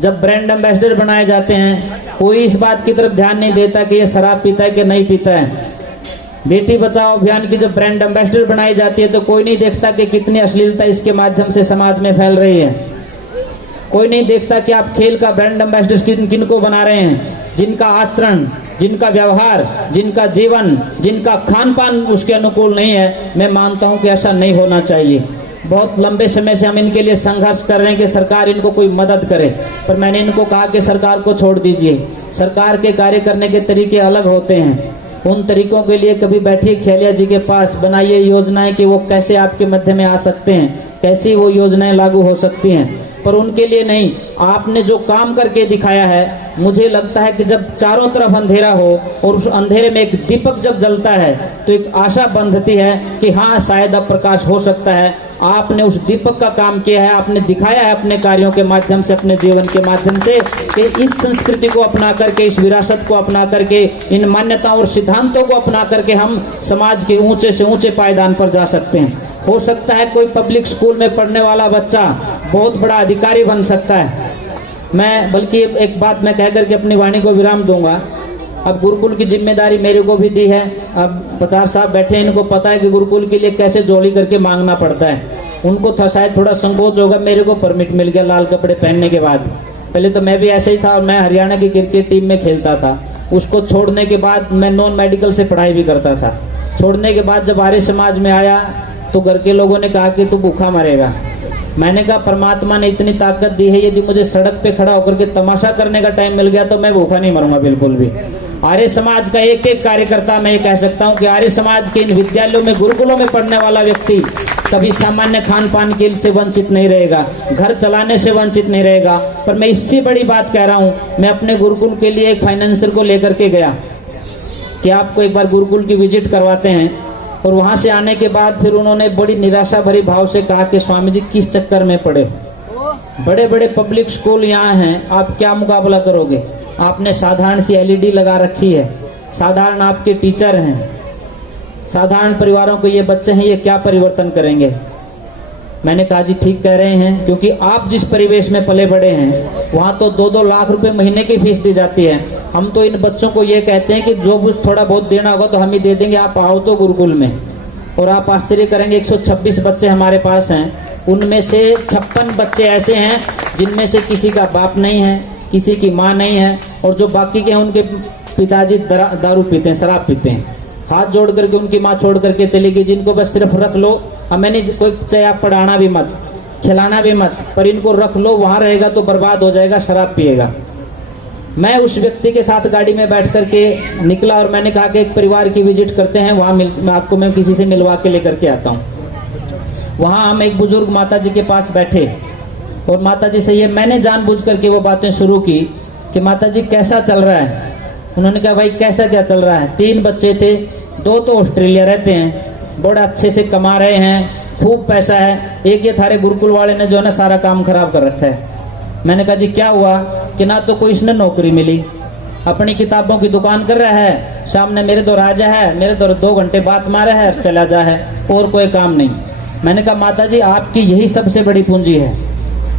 जब brand ambassador बनाए जाते हैं, कोई इस बात की तरफ ध्यान नहीं देता कि ये शराब पीता है कि नहीं पीता है। बेटी बचाओ अभियान की जब ब्रांड एम्बेसडर बनाई जाती है तो कोई नहीं देखता कि कितनी अश्लीलता इसके माध्यम से समाज में फैल रही है। कोई नहीं देखता कि आप खेल का ब्रांड एम्बेसडर किन किन को बना रहे हैं, जिनका आचरण, जिनका व्यवहार, जिनका जीवन, जिनका खान पान उसके अनुकूल नहीं है। मैं मानता हूं कि ऐसा नहीं होना चाहिए। बहुत लंबे समय से हम इनके लिए संघर्ष कर रहे हैं कि सरकार इनको कोई मदद करे, पर मैंने इनको कहा कि सरकार को छोड़ दीजिए। सरकार के कार्य करने के तरीके अलग होते हैं। उन तरीकों के लिए कभी बैठिए खेलिया जी के पास, बनाइए योजनाएं कि वो कैसे आपके मध्य में आ सकते हैं, कैसी वो योजनाएं लागू हो सकती हैं, पर उनके लिए नहीं। आपने जो काम करके दिखाया है, मुझे लगता है कि जब चारों तरफ अंधेरा हो और उस अंधेरे में एक दीपक जब जलता है तो एक आशा बंधती है कि हाँ शायद अब प्रकाश हो सकता है। आपने उस दीपक का काम किया है, आपने दिखाया है अपने कार्यों के माध्यम से, अपने जीवन के माध्यम से कि इस संस्कृति को अपना करके, इस विरासत को अपना करके, इन मान्यताओं और सिद्धांतों को अपना करके हम समाज के ऊंचे से ऊंचे पायदान पर जा सकते हैं। हो सकता है कोई पब्लिक स्कूल में पढ़ने वाला बच्चा बहुत बड़ा अधिकारी बन सकता है। मैं बल्कि एक बात मैं कह करके अपनी वाणी को विराम दूंगा। अब गुरुकुल की जिम्मेदारी मेरे को भी दी है। अब 50 साहब बैठे हैं, इनको पता है कि गुरुकुल के लिए कैसे जोड़ी करके मांगना पड़ता है। उनको था शायद थोड़ा संकोच होगा, मेरे को परमिट मिल गया लाल कपड़े पहनने के बाद। पहले तो मैं भी ऐसे ही था और मैं हरियाणा की क्रिकेट टीम में खेलता था। उसको छोड़ने के बाद मैं नॉन मेडिकल से पढ़ाई भी करता था। छोड़ने के बाद जब आर्य समाज में आया तो घर के लोगों ने कहा कि तू भूखा मरेगा। मैंने कहा परमात्मा ने इतनी ताकत दी है, यदि मुझे सड़क पे खड़ा होकर के तमाशा करने का टाइम मिल गया तो मैं भूखा नहीं मरूंगा बिल्कुल भी। आर्य समाज का एक एक कार्यकर्ता, मैं ये कह सकता हूँ कि आर्य समाज के इन विद्यालयों में, गुरुकुलों में पढ़ने वाला व्यक्ति कभी सामान्य खान पान के से वंचित नहीं रहेगा, घर चलाने से वंचित नहीं रहेगा। पर मैं इससे बड़ी बात कह रहा हूँ, मैं अपने गुरुकुल के लिए एक फाइनेंसर को लेकर के गया कि आपको एक बार गुरुकुल की विजिट करवाते हैं। और वहाँ से आने के बाद फिर उन्होंने बड़ी निराशा भरी भाव से कहा कि स्वामी जी किस चक्कर में पड़े, बड़े बड़े पब्लिक स्कूल यहाँ हैं, आप क्या मुकाबला करोगे? आपने साधारण सी एलईडी लगा रखी है, साधारण आपके टीचर हैं, साधारण परिवारों के ये बच्चे हैं, ये क्या परिवर्तन करेंगे? मैंने कहा जी ठीक कह रहे हैं, क्योंकि आप जिस परिवेश में पले बड़े हैं वहाँ तो 2-2 लाख रुपए महीने की फीस दी जाती है। हम तो इन बच्चों को ये कहते हैं कि जो कुछ थोड़ा बहुत देना होगा तो हम ही दे देंगे, आप आओ तो गुरुकुल में। और आप आश्चर्य करेंगे, 126 बच्चे हमारे पास हैं, उनमें से 56 बच्चे ऐसे हैं जिनमें से किसी का बाप नहीं है, किसी की माँ नहीं है, और जो बाकी के हैं उनके पिताजी दारू पीते हैं, शराब पीते हैं। हाथ जोड़ करके उनकी माँ छोड़ करके चली गई, जिनको बस सिर्फ रख लो, हमें नहीं कोई चाहे आप पढ़ाना भी मत, खिलाना भी मत, पर इनको रख लो, वहाँ रहेगा तो बर्बाद हो जाएगा, शराब पिएगा। मैं उस व्यक्ति के साथ गाड़ी में बैठ करके निकला और मैंने कहा कि एक परिवार की विजिट करते हैं, वहाँ आपको मैं किसी से मिलवा के लेकर के आता हूँ। वहाँ हम एक बुजुर्ग माता जी के पास बैठे और माता जी से ये मैंने जानबूझ करके वो बातें शुरू की कि माता जी कैसा चल रहा है? उन्होंने कहा भाई कैसा क्या चल रहा है? 3 बच्चे थे, 2 तो ऑस्ट्रेलिया रहते हैं, बड़ा अच्छे से कमा रहे हैं, खूब पैसा है, एक ये थारे गुरुकुल वाले ने जो है ना सारा काम खराब कर रखा है। मैंने कहा जी क्या हुआ? कि ना तो कोई इसने नौकरी मिली, अपनी किताबों की दुकान कर रहा है, सामने मेरे दो राजा है, मेरे दो 2 घंटे बात मारा है और चला जा है, और कोई काम नहीं। मैंने कहा माता जी आपकी यही सबसे बड़ी पूंजी है,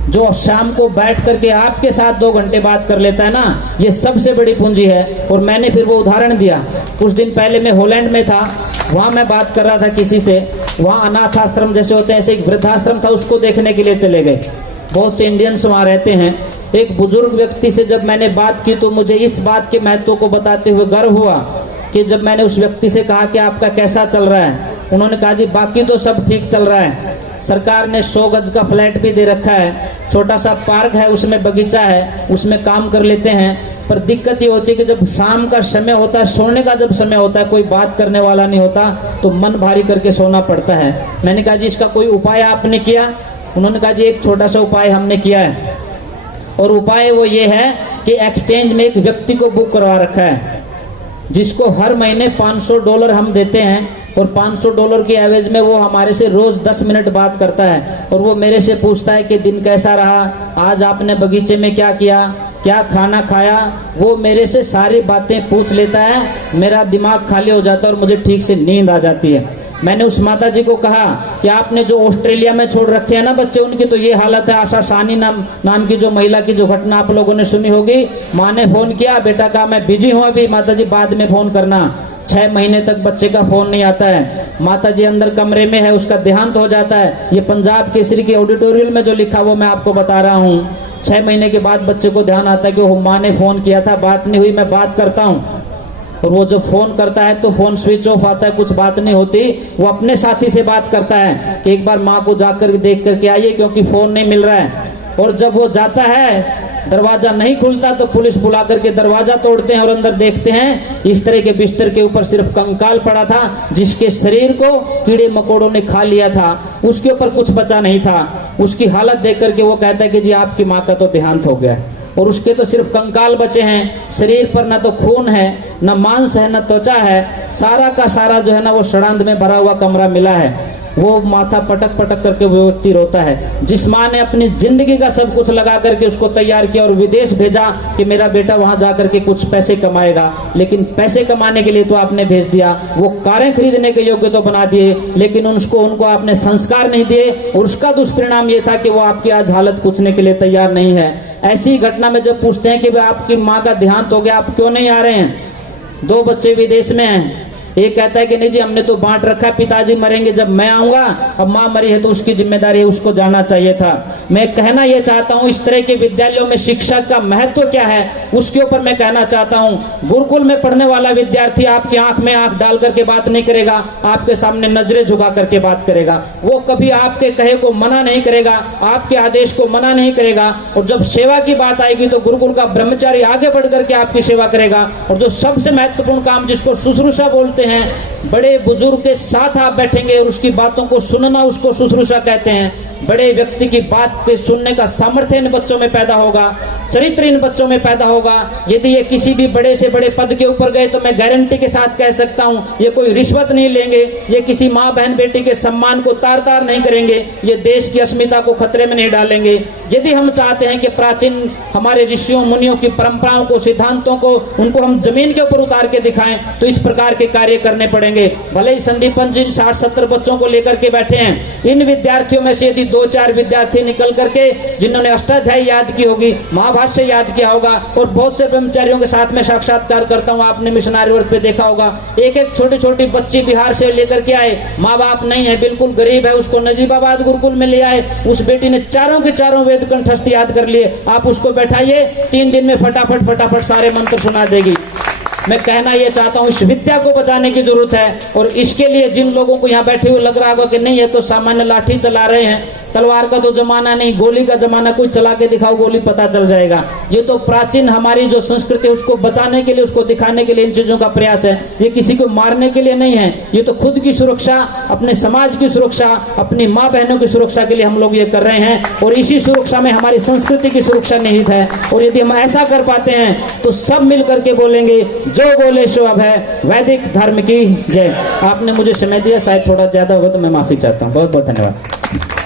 जो शाम को बैठ करके आपके साथ 2 घंटे बात कर लेता है ना, ये सबसे बड़ी पूंजी है। और मैंने फिर वो उदाहरण दिया। कुछ दिन पहले मैं हॉलैंड में था, वहाँ मैं बात कर रहा था किसी से, वहाँ अनाथ आश्रम जैसे होते हैं, ऐसे एक वृद्धाश्रम था, उसको देखने के लिए चले गए। बहुत से इंडियंस वहाँ रहते हैं। एक बुजुर्ग व्यक्ति से जब मैंने बात की तो मुझे इस बात के महत्व को बताते हुए गर्व हुआ कि जब मैंने उस व्यक्ति से कहा कि आपका कैसा चल रहा है, उन्होंने कहा जी बाकी तो सब ठीक चल रहा है, सरकार ने 100 गज का फ्लैट भी दे रखा है, छोटा सा पार्क है, उसमें बगीचा है, उसमें काम कर लेते हैं। पर दिक्कत ये होती है कि जब शाम का समय होता है, सोने का जब समय होता है, कोई बात करने वाला नहीं होता, तो मन भारी करके सोना पड़ता है। मैंने कहा जी इसका कोई उपाय आपने किया? उन्होंने कहा जी एक छोटा सा उपाय हमने किया है, और उपाय वो ये है कि एक्सचेंज में एक व्यक्ति को बुक करवा रखा है, जिसको हर महीने $500 हम देते हैं, और $500 की एवरेज में वो हमारे से रोज 10 मिनट बात करता है। और वो मेरे से पूछता है कि दिन कैसा रहा, आज आपने बगीचे में क्या किया, क्या खाना खाया, वो मेरे से सारी बातें पूछ लेता है। मेरा दिमाग खाली हो जाता है और मुझे ठीक से नींद आ जाती है। मैंने उस माता जी को कहा कि आपने जो ऑस्ट्रेलिया में छोड़ रखे हैं ना बच्चे, उनकी तो ये हालत है। आशा सानी नाम की जो महिला की जो घटना आप लोगों ने सुनी होगी, माँ ने फोन किया, बेटा कहा मैं बिजी हूँ अभी, माता जी बाद में फोन करना। 6 महीने तक बच्चे का फोन नहीं आता है। माता जी अंदर कमरे में है, उसका देहांत हो जाता है। ये पंजाब केसरी के ऑडिटोरियल में जो लिखा वो मैं आपको बता रहा हूँ। 6 महीने के बाद बच्चे को ध्यान आता है कि वो माँ ने फोन किया था, बात नहीं हुई, मैं बात करता हूँ। और वो जब फोन करता है तो फोन स्विच ऑफ आता है, कुछ बात नहीं होती। वो अपने साथी से बात करता है कि एक बार माँ को जाकर देख करके आइए क्योंकि फोन नहीं मिल रहा है। और जब वो जाता है, दरवाजा नहीं खुलता तो पुलिस बुला करके दरवाजा तोड़ते हैं और अंदर देखते हैं इस तरह के बिस्तर के ऊपर सिर्फ कंकाल पड़ा था, जिसके शरीर को कीड़े मकोड़ों ने खा लिया था, उसके ऊपर कुछ बचा नहीं था। उसकी हालत देख करके वो कहता है कि जी आपकी माँ का तो देहांत हो गया, और उसके तो सिर्फ कंकाल बचे हैं। शरीर पर ना तो खून है, ना मांस है, ना त्वचा है, सारा का सारा जो है ना वो षडांध में भरा हुआ कमरा मिला है। वो माथा पटक पटक करके वो व्यक्ति रोता है। जिस माँ ने अपनी जिंदगी का सब कुछ लगा करके उसको तैयार किया और विदेश भेजा कि मेरा बेटा वहां जा करके कुछ पैसे कमाएगा, लेकिन पैसे कमाने के लिए तो आपने भेज दिया, वो कारें खरीदने के योग्य तो बना दिए, लेकिन उनको आपने संस्कार नहीं दिए, और उसका दुष्परिणाम ये था कि वो आपकी आज हालत पूछने के लिए तैयार नहीं है। ऐसी घटना में जब पूछते हैं कि भाई आपकी माँ का देहांत हो गया, आप क्यों नहीं आ रहे हैं? 2 बच्चे विदेश में हैं। एक कहता है कि नहीं जी हमने तो बांट रखा, पिताजी मरेंगे जब मैं आऊंगा, अब माँ मरी है तो उसकी जिम्मेदारी है, उसको जाना चाहिए था। मैं कहना यह चाहता हूँ, इस तरह के विद्यालयों में शिक्षा का महत्व क्या है उसके ऊपर मैं कहना चाहता हूँ। गुरुकुल में पढ़ने वाला विद्यार्थी आपकी आंख में आंख डाल करके बात नहीं करेगा, आपके सामने नजरें झुका करके बात करेगा। वो कभी आपके कहे को मना नहीं करेगा, आपके आदेश को मना नहीं करेगा। और जब सेवा की बात आएगी तो गुरुकुल का ब्रह्मचारी आगे बढ़ करके आपकी सेवा करेगा। और जो सबसे महत्वपूर्ण काम जिसको शुश्रूषा बोलते हैं, बड़े बुजुर्ग के साथ आप बैठेंगे और उसकी बातों को सुनना, उसको शुश्रूषा कहते हैं। बड़े व्यक्ति की बात के सुनने का सामर्थ्य इन बच्चों में पैदा होगा, चरित्र इन बच्चों में पैदा होगा। यदि ये किसी भी बड़े से बड़े पद के ऊपर गए तो मैं गारंटी के साथ कह सकता हूं ये कोई रिश्वत नहीं लेंगे, ये किसी माँ बहन बेटी के सम्मान को तार तार नहीं करेंगे, ये देश की अस्मिता को खतरे में नहीं डालेंगे। यदि हम चाहते हैं कि प्राचीन हमारे ऋषियों मुनियों की परंपराओं को, सिद्धांतों को, उनको हम जमीन के ऊपर उतार के दिखाएं तो इस प्रकार के कार्य करने पड़ेंगे। भले ही संदीपन जी 60-70 बच्चों को लेकर के बैठे हैं, इन विद्यार्थियों में से यदि 2-4 विद्यार्थी निकल करके जिन्होंने अष्टाध्यायी याद की होगी, महाभाष्य याद किया होगा, और बहुत से ब्रह्मचारियों के साथ में साक्षात्कार करता हूं, आपने मिशनरी वर्ड पे देखा होगा, एक छोटी छोटी बच्ची बिहार से लेकर के आए, माँ बाप नहीं है, बिल्कुल गरीब है, उसको नजीबाबाद गुरुकुल में ले आए। उस बेटी ने चारों के चारों वेद कंठस्थ याद कर लिए। आप उसको बैठाइए, 3 दिन में फटाफट सारे मंत्र सुना देगी। मैं कहना यह चाहता हूं, इस विद्या को बचाने की जरूरत है। और इसके लिए जिन लोगों को यहाँ बैठे हुए लग रहा होगा कि नहीं ये तो सामान्य लाठी चला रहे हैं, तलवार का तो जमाना नहीं, गोली का जमाना, कोई चला के दिखाओ गोली, पता चल जाएगा। ये तो प्राचीन हमारी जो संस्कृति है उसको बचाने के लिए, उसको दिखाने के लिए इन चीजों का प्रयास है। ये किसी को मारने के लिए नहीं है, ये तो खुद की सुरक्षा, अपने समाज की सुरक्षा, अपनी माँ बहनों की सुरक्षा के लिए हम लोग ये कर रहे हैं। और इसी सुरक्षा में हमारी संस्कृति की सुरक्षा निहित है। और यदि हम ऐसा कर पाते हैं तो सब मिल करके बोलेंगे जो बोले सो अब है, वैदिक धर्म की जय। आपने मुझे समय दिया, शायद थोड़ा ज्यादा होगा तो मैं माफी चाहता हूँ। बहुत बहुत धन्यवाद।